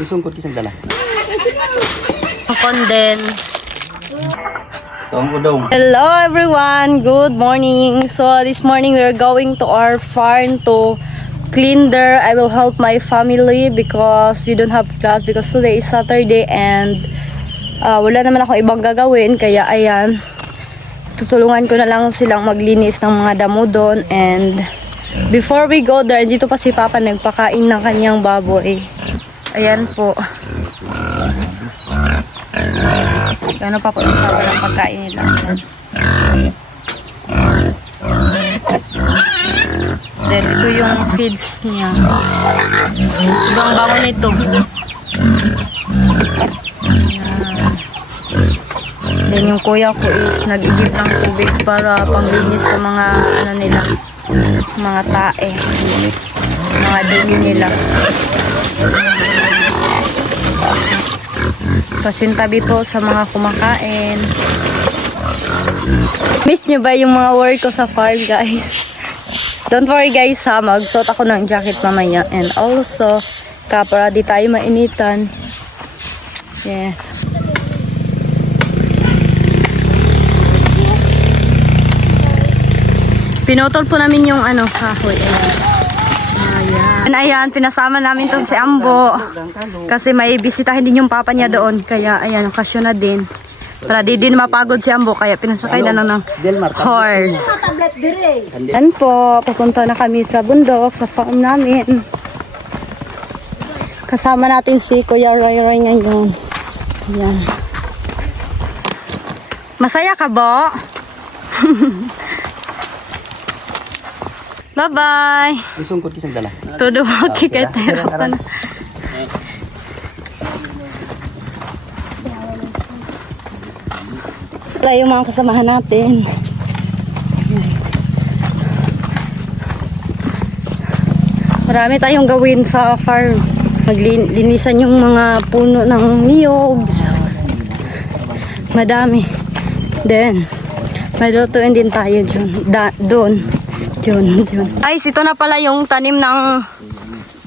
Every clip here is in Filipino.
Ang sungkot isang dala. Condense. Udong. Hello everyone, good morning. So this morning we're going to our farm to clean there. I will help my family because we don't have class because today is Saturday and wala naman ako ibang gagawin, kaya ayan, tutulungan ko na lang silang maglinis ng mga damo doon. And before we go there, dito pa si Papa nagpakain ng kanyang baboy. Ayan po. Ano pa po si Papa ng pagkain nila. Then ito yung feeds niya. Ibang bango nito. Then yung kuya ko is nag-igib ng tubig para panglinis sa mga ano nila, mga tae, mga dumi nila. Pasintabi po sa mga kumakain. Miss nyo ba yung mga work ko sa farm, guys? Don't worry guys ha, magsuot ako ng jacket mamaya. And also, para di tayo mainitan. Yeah. Pinutol po namin yung ano, kahoy. Ayan. Ayan, pinasama namin tong si Ambo. Kasi may bisitahin din yung papa niya doon. Kaya ayan, okasyon na din. Para di din mapagod si Ambo. Kaya pinasakay na ng horse. Ayan po, papunta na kami sa bundok, sa farm namin. Kasama natin si Kuya Roy Roy ngayon. Ayan. Masaya ka ba? Bye-bye. Ang sungkot isang dala. Todo makikita pa na. Wala yung mga kasamahan natin. Marami tayong gawin sa farm. Maglinisan yung mga puno ng niyog. Madami. Then, malutuin din tayo doon. Diyon. Guys, ito na pala yung tanim ng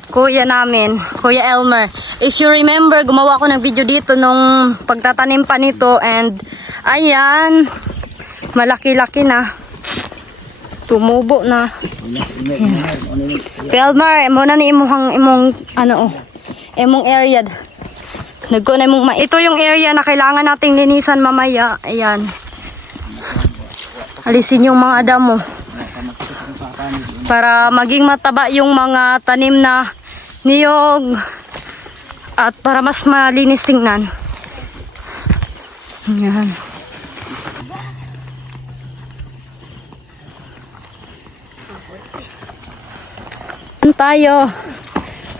kuya namin, Kuya Elmer. If you remember, gumawa ako ng video dito nung pagtatanim pa nito and ayan, malaki-laki na. Tumubo na. Kuya Elmer, muna ni imong ano, imong area. Nagko na imong ito yung area na kailangan nating linisan mamaya. Ayan. Alisin yung mga damo. Para maging mataba yung mga tanim na niyog at para mas malinis tingnan. Yan. Tayo.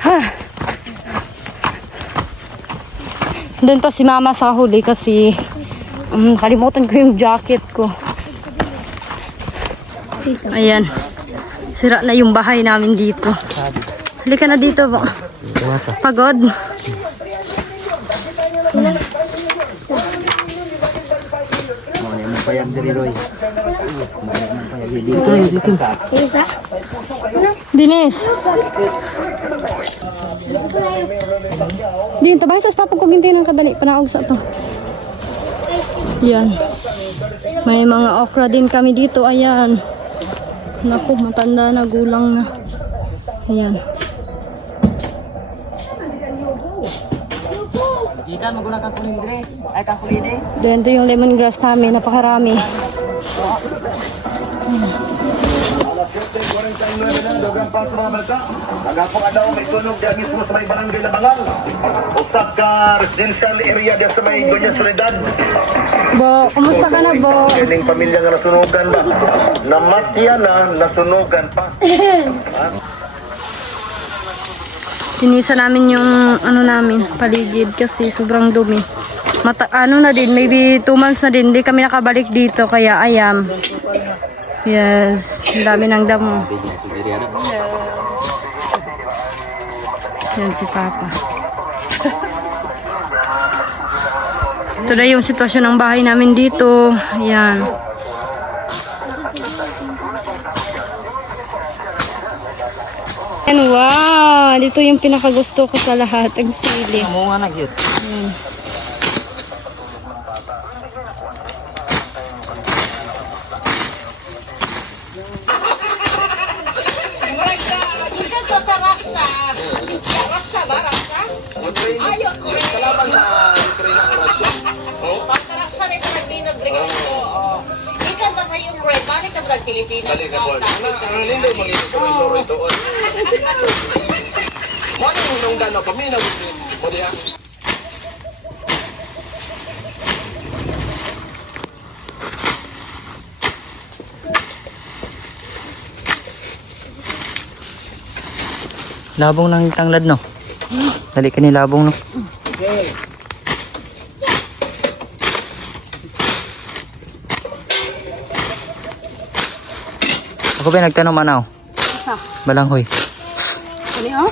Ha. Doon pa si Mama sa huli kasi kalimutan ko yung jacket ko. Ayan. Sira na yung bahay namin dito. Halika na dito po. Pagod. Dinis. Dito ba sa papaguginti ng kadali panaog sa to. Yan. May mga okra din kami dito. Ayan. Naku, matanda na, gulang na. Ayan. Ikan menggunakan kulindre, kang kulide. Then ito yung lemongrass namin, napakarami. Agapong adaw may tunog dyan mismo sa may barangay Labangal. Usap ka residential area dyan sa may Doña Soledad. Bo, kumusta ka na, Bo? Iling pamilya nga nasunugan ba? Namatya na, nasunugan pa. Sinisa namin yung ano namin, paligid kasi sobrang dumi. Ano na din, maybe 2 months na din, hindi kami nakabalik dito kaya ayam. Yes, ang dami ng damo. Yan si Papa. Ito na yung sitwasyon ng bahay namin dito. Ayan. And wow, dito yung pinakagusto ko sa lahat, ang sili. Amo nga nagyot. Labong lang yung tanglad, no? Dali ka ni labong, no? Ako ba nagtanong manaw? Isa. Balanghoy. Ano oh?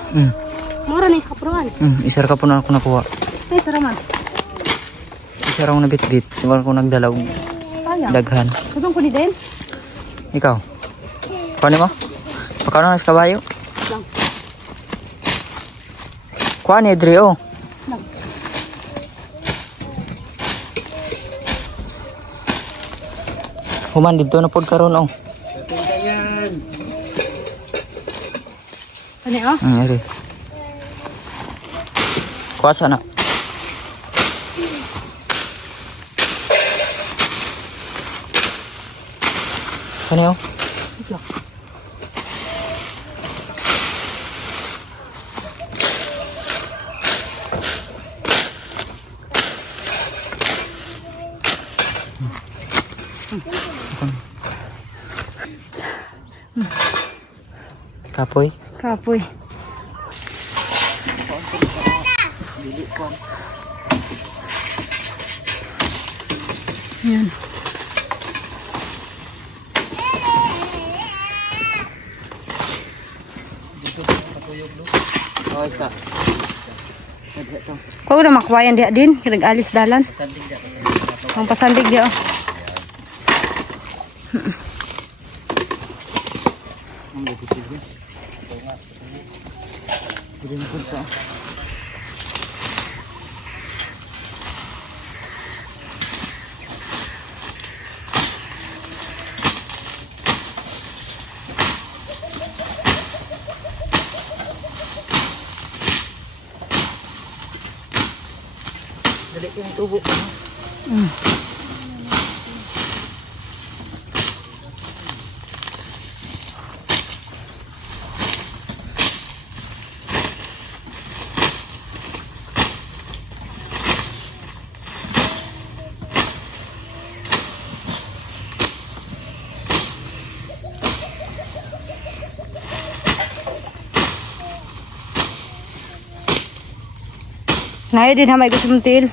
Mura na iskapruan. Isar ka po na ako nakuha. Ay, saraman. Isar akong nabit-bit. Wala ko nagdalaw. Kaya. Daghan. Katong ko ni din? Ikaw? Kuha mo? Pagkano na sa kabayo? Lang. Kuha ni Edri, oh. Lang. Human dito na pod karon, oh. Ano oh? Eri. Kuha sana. Ano, oh? Kapoy. Kapoy. Yan. Oh, isa. Kau udah makwayan dia din, alis dalan. Ang pasandig dia. Oh. Dali ko yung tubo. Nayo din hamay ko sumtil.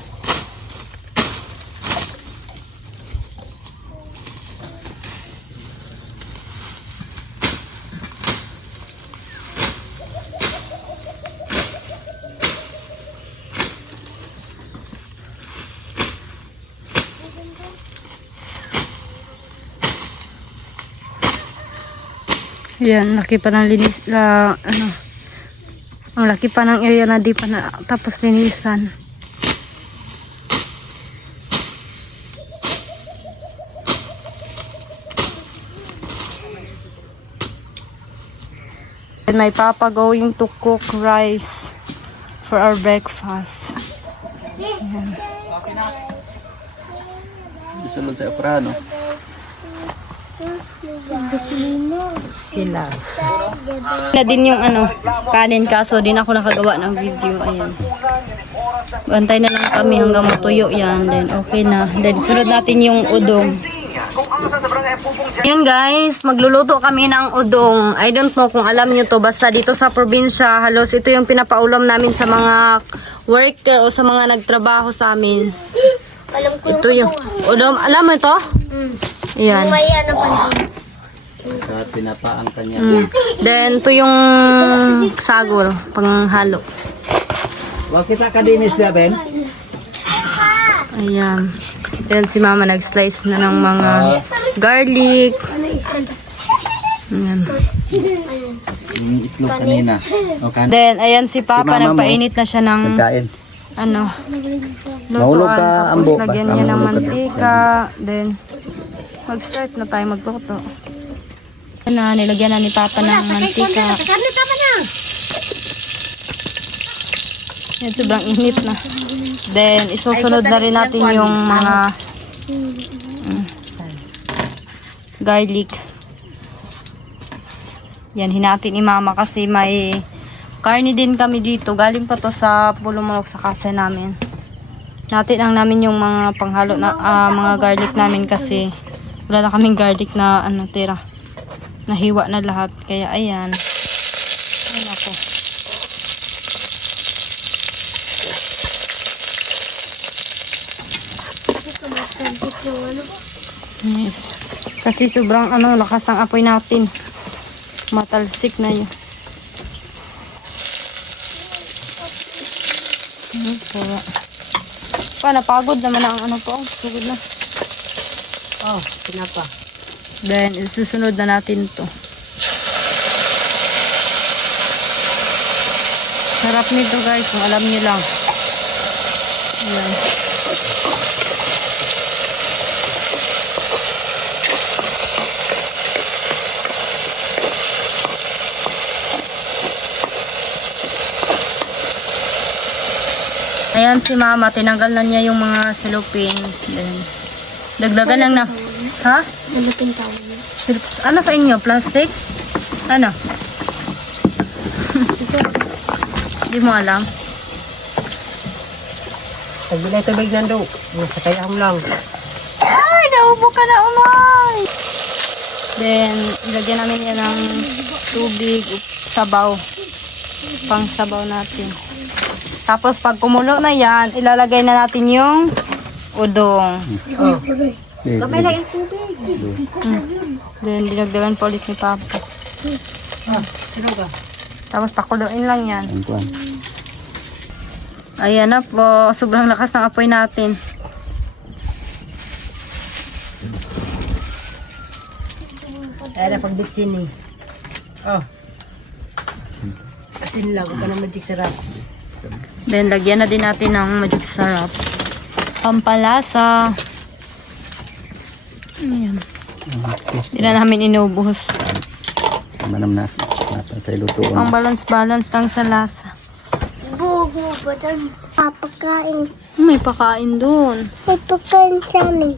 Yan, laki pa ng linis, ano, ang laki pa ng area na di pa na tapos linisan. And my papa going to cook rice for our breakfast. Yan. Sunod sa aprano. Sila. Na din yung ano, kanin kaso din ako nakagawa ng video. Ayan. Antay na lang kami hanggang matuyo yan. Then okay na. Then sunod natin yung udong. Ayan guys, magluluto kami ng udong. I don't know kung alam nyo to. Basta dito sa probinsya, halos ito yung pinapaulam namin sa mga worker o sa mga nagtrabaho sa amin. Alam ko Ito yung udong. Alam mo ito? Ayan. may ano pa. Sa pinapaan kanya. Then, ito yung sagol, panghalo. Wag kita kadinis na, Ben. Ayan. Ayan si mama nag-slice na ng mga garlic. Ayan. itlog kanina. O kan. Then, ayan si Papa, Si mama mo. nagpainit na siya ng, Nagkain. ano, Mahulog lutuan. ka, Tapos ambo. lagyan Basta niya ng mahulog ka. mantika. Then, mag-start na tayo magluto. Ayan na, nilagyan na ni Papa ng mantika. Yan, sobrang init na. Then, isusunod na rin natin yung mga garlic. Yan, hinati ni Mama kasi may karni din kami dito. Galing pa to sa Pulumulok sa kasa namin. Hinati lang namin yung mga panghalo na mga garlic namin kasi wala na kaming garlic na ano tira. Nahiwa na lahat. Kaya ayan. Ayan ako. Yes. Kasi sobrang ano, lakas ng apoy natin. Matalsik na yun. Napagod naman ang ano po. Sugod na. Oh, pinapa. Then, susunod na natin to. Sarap nito guys, kung alam niyo lang. Ayan. Ayan si Mama, tinanggal na niya yung mga silupin. Then, dagdagan lang na. Ha? Salupin tayo. Ano sa inyo? Plastic? Ano? Hindi mo alam. Tagbila tubig nando. Nasa kayahong lang. Ay, naubo ka na, umay! Then, ilagyan namin yan ng tubig, sabaw. Pang sabaw natin. Tapos, pag kumulo na yan, ilalagay na natin yung udong. Oh. Kamay na Then, dinagdagan pa ulit ni Papa. Sino ka? Tapos, pakuluin lang yan. Ang kuwan. Ayan na po. Sobrang lakas ng apoy natin. Kaya na pagbitsin eh. Oh. Asin lang. Huwag ka na magic sarap. Then, lagyan na din natin ng magic sarap. Pampalasa. Ayan. Hindi na namin inubuhos. Manam na. Napatay lutuon. Ang balance-balance lang sa lasa. Bugo ba doon? Papakain. May pakain doon. Papakain kami.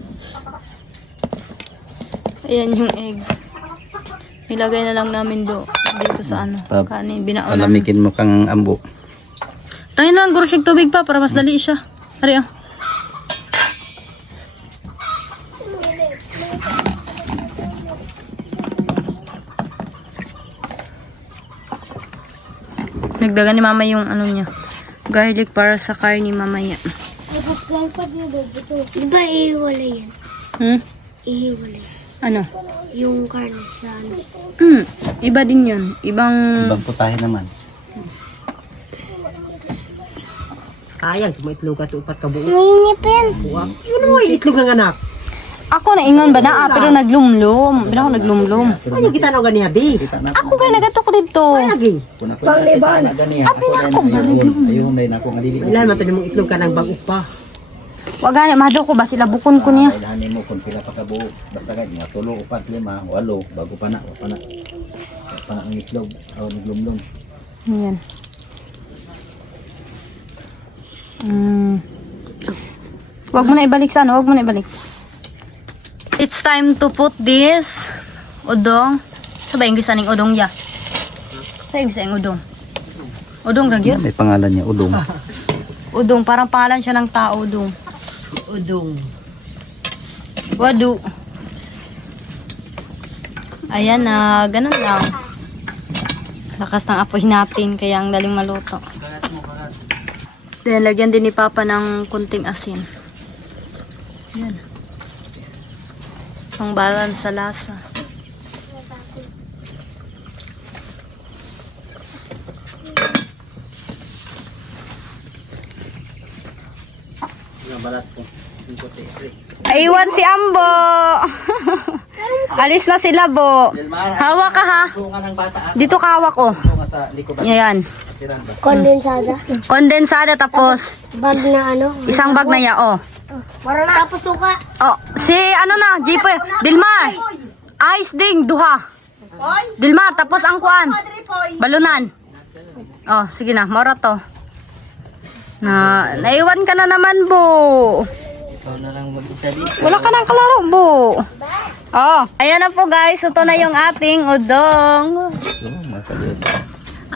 Ayan yung egg. Ilagay na lang namin dito sa ano. Kanin. Binaon na. Palamikin mo kang ambo. Tayo na lang gurusyig tubig pa para mas dali siya. Hari ah. Nagdagan ni Mama yung ano niya. Garlic para sa karni mamaya. Di ba ihiwalay yan? Hmm? Ihiwalay. Ano? Yung karne sa ano. Iba din yun. Ibang... Ibang putahe naman. Ayan, kung maitlog ka ito, upat ka buo. Mainip yan. Buwak. Yun mo, itlog ng anak. Ako na ingon ba na pero naglumlum. Bila ako naglumlum. Ano yung kita na gani habi? Ako kay nagato ko dito. Lagi. Pangliban. Ako na ako. Ayun, dahil ako nalili. Ilan man tayo mong itlog ka ng bago pa. Wa gani mado ko ba sila bukon ko niya. Kailangan mo kung pila pa kabuo. Basta ka, mga 3, 4, 5, 8, bago pa na. Pa na ang itlog. O, naglumlum. Ayan. Wag mo na ibalik sa ano, wag mo na ibalik. It's time to put this udong. Sabay yung gisaning udong ya. Sa yung gisang udong. Udong ra gyud. May pangalan niya, Udong. Udong parang pangalan siya ng tao, udong. Udong. Wadu. Ayan na, ganun lang. Lakas ng apoy natin, kaya ang daling maluto. Then, lagyan din ni Papa ng kunting asin. Yan. Pang balance sa lasa. Aiwan si Ambo! Alis na sila, Bo. Hawak ka ha. Dito ka hawak, oh. sa likoban. Yan. Tiran ba? Kondensada. Kondensada tapos Bag na ano. isang bag na ya, oh. Tapos suka. Oh, si ano na, Jeep, Dilmar. Ice ding, duha. Dilmar, tapos ang kuan. Balunan. Oh, sige na, mora to. Naiwan ka na naman, bo. Wala ka nang kalaro, bo. Oh, ayan na po guys. Ito na yung ating udong.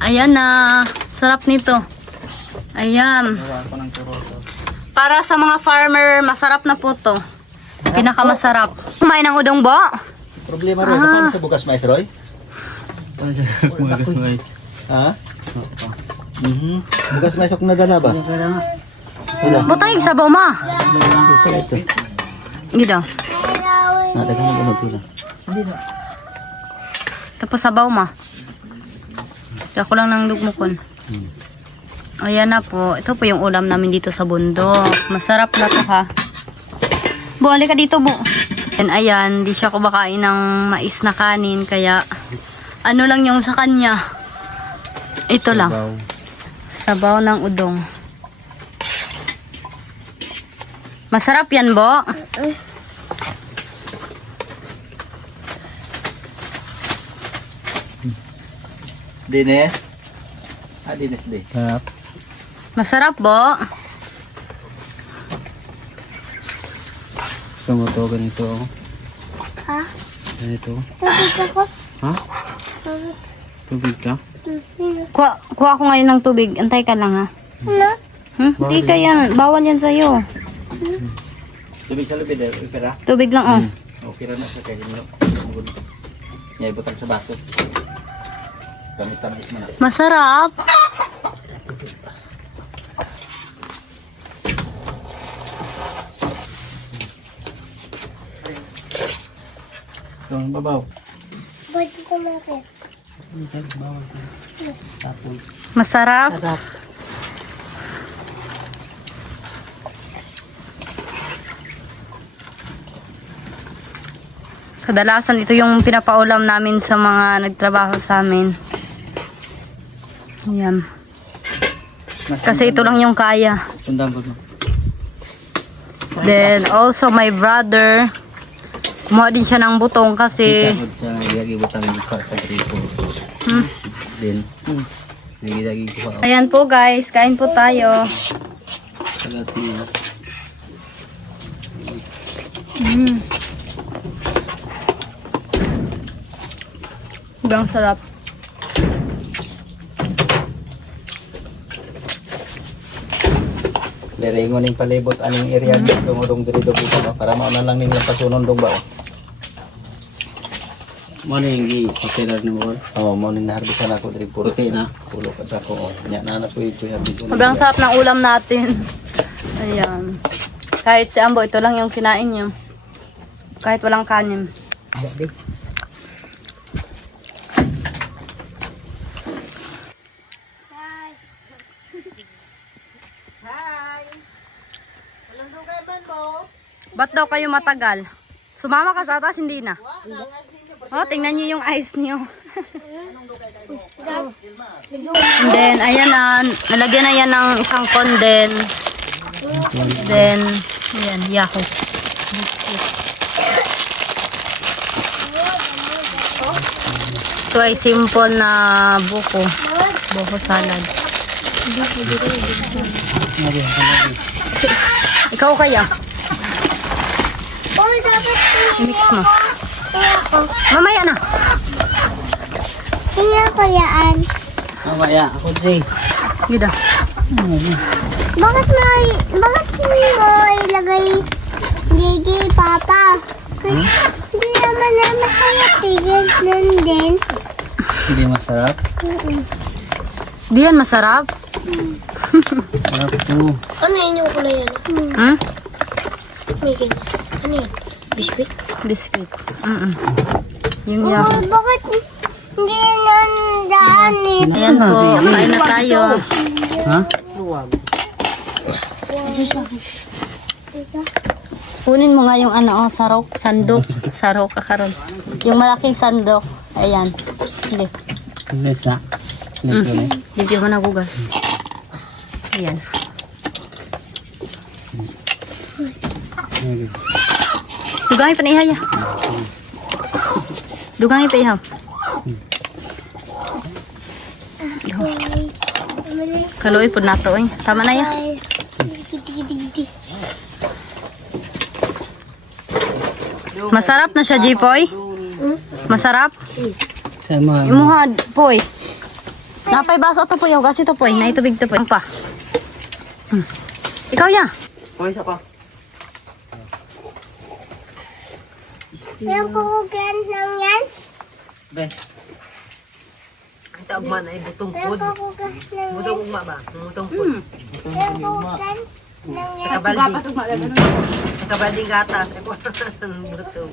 Ayan na. Sarap nito. Ayan. Para sa mga farmer, masarap na po to. Pinakamasarap. Kumain ng udong, bo? Problema rin, paano sa bukas mais, Roy? Bukas mais. Ha? Bukas mais ako nadala ba? Wala. Butang sabaw ma. Gito. Nadagan na bunod ko. Tapos sabaw ma. Kaya ko lang ng lugmukon. Ayan na po. Ito po yung ulam namin dito sa bundok. Masarap na to ha. Bu, halika dito bu. And ayan, di siya kumakain ng mais na kanin. Kaya ano lang yung sa kanya. Ito lang. Sabaw ng udong. Masarap yan, Bo. Dines? Dines din. Masarap, Bo. Gusto mo to ganito. Ha? Ganito. Tubig ako. Ha? Tubig ka? Kuha ako ngayon ng tubig. Antay ka lang, ha? Ano? Hindi ka yan. Bawal yan sa'yo. Tubig sa lubid, pera. Tubig lang, oh. Okay na sa kayo nyo. Yan, ibutang sa baso. Tamis-tamis mo na. Masarap. Ito ang babaw. Ba't ito natin? Masarap. Kadalasan ito yung pinapaulam namin sa mga nagtrabaho sa amin. Ayan. Kasi ito lang yung kaya. Sundang ko. Then also my brother, kumuha din siya ng butong kasi Ikakod siya, nagigibutang sa gripo. Din. Nagigagi ko pa. ayan po guys, kain po tayo. Sagati. Sobrang sarap. Liringon ning palibot aning area dungudong diri do buta para mao na lang ning pasunon dong ba. Mo na yung i-pakirar ni mo. Oh, mo ning naharbisan ako diri puro na. Pulo ka sa ko. Nya na na puy harbisan. Sobrang sarap ng ulam natin. Ayan. Kahit si Ambo, ito lang yung kinain niya. Kahit walang kanin. Ba't daw kayo matagal? Sumama ka sa atas, hindi na. Oh, tingnan niyo yung eyes niyo. And then, ayan na, nalagyan na yan ng isang condense. Then, ayan, yahoo. Ito ay simple na buko. Buko salad. Ikaw kaya? Uy, dapat I-mix mo. kaya ko. Mamaya na. Kaya ko yaan. Mamaya, ako Jay. Gida. Bakit mo ilagay Gigi, Papa? Hindi naman naman kaya tigil nun din. Hindi masarap. Di yan masarap. Sarap to. Ano yun yung kulay yan? Hmm? May ganyan. Ano yan? Biscuit? Biscuit. Yung yahoo. Bakit hindi nandaan eh? Ayan po, kain na tayo. Ha? Kunin mo nga yung ano, sarok, sandok. Sarok ka karon. Yung malaking sandok. Ayan. Sige. Yes na. Dito na. Dito ko nagugas. Ayan. Dugangi pa na ihaya. Dugangi pa ihaw. Kaluoy po na to. Tama na ya. Masarap na siya, Jipoy. Masarap. Sama. Imuhad, Poy. Napay baso to, Poy. Hugas ito, Poy. Naitubig to, Poy. Pa. Ikaw ya. Kuha isa pa. Yung kukugan lang yan. Be. Ang taagman ay butong Yung pod. kukugan lang yan. Butong ugma ba? Butong pod. Yung kukugan lang yan. Kabalding. Kabalding gatas. Ay, butong.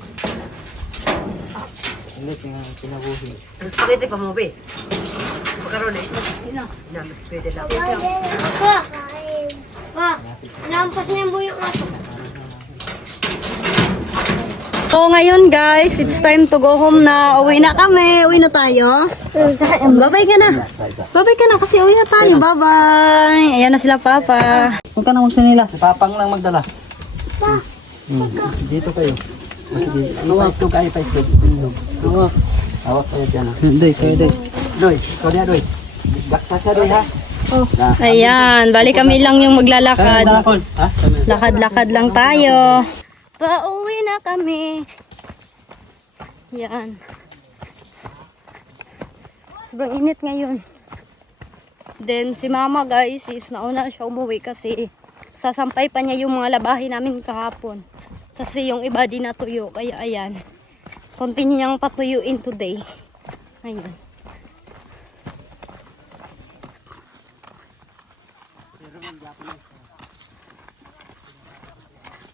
Hindi, pinabuhi. Ang spaghetti pa mo, be. Pagkaroon eh. Pwede lang. Pa, lampas na yung buyok natin. So ngayon guys, it's time to go home na. Uwi na kami. Uwi na tayo. Bye-bye ka na. Bye-bye ka na kasi uwi na tayo. Bye-bye. Ayan na sila, Papa. Huwag ka na magsanila. Si Papang lang magdala. Dito kayo. Awak to kayo pa ito. Awak. Awak kayo dyan. Doy, kayo doy. Doy, ikaw niya doy. Baksa siya doy ha. Ayan, bali kami lang yung maglalakad. Ha? Lakad-lakad lang tayo. Pauwi na kami. Yan. Sobrang init ngayon. Then si mama guys is nauna siya umuwi kasi sasampay pa niya yung mga labahin namin kahapon. Kasi yung iba di natuyo. Kaya ayan. Continue niyang patuyuin today. Ayan.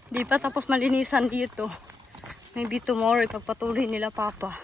Di pa tapos malinisan dito. Maybe tomorrow ipagpatuloy nila, Papa.